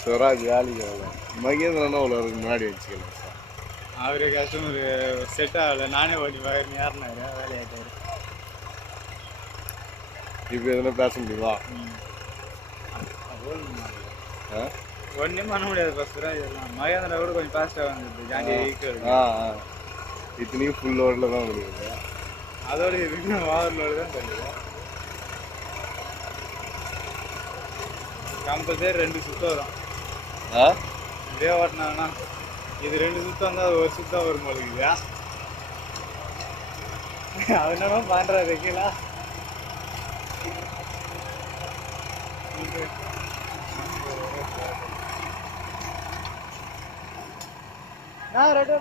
ஸ்வராஜ் வேலைக்கு ஆகல. மகேந்திரனா அவ்வளோ முன்னாடி வச்சுக்கலாம் சார். அவரு கஸ்டமர் செட் ஆகல, நானே ஓட்டி பார்க்குறேன் யாருனாரு வேலையாட்டாரு. இப்போ எதுனா பேச முடியுமா? ஒன்றும் பண்ண முடியாது ஃபஸ்ட்டு. இதெல்லாம் மகேந்திரா கூட கொஞ்சம் ஃபாஸ்ட்டாக வந்துடுது ஜாண்டி வெஹிக்கிள். இத்தனைக்கும் ஃபுல் லோடில் தான் முடியுது. அதோட இதுக்கு ஓவர் லோடு தான் தெரியுது. கம்பல்சரி 2 சுத்தம் வரும். இதே ஓட்டினாங்கன்னா இது 2 சுத்தம் வந்தால் அது 1 சுத்தம் வரும் போலுக்குதா. அது என்னமோ பண்ணுறாரு கீழே. நான் ரெண்டு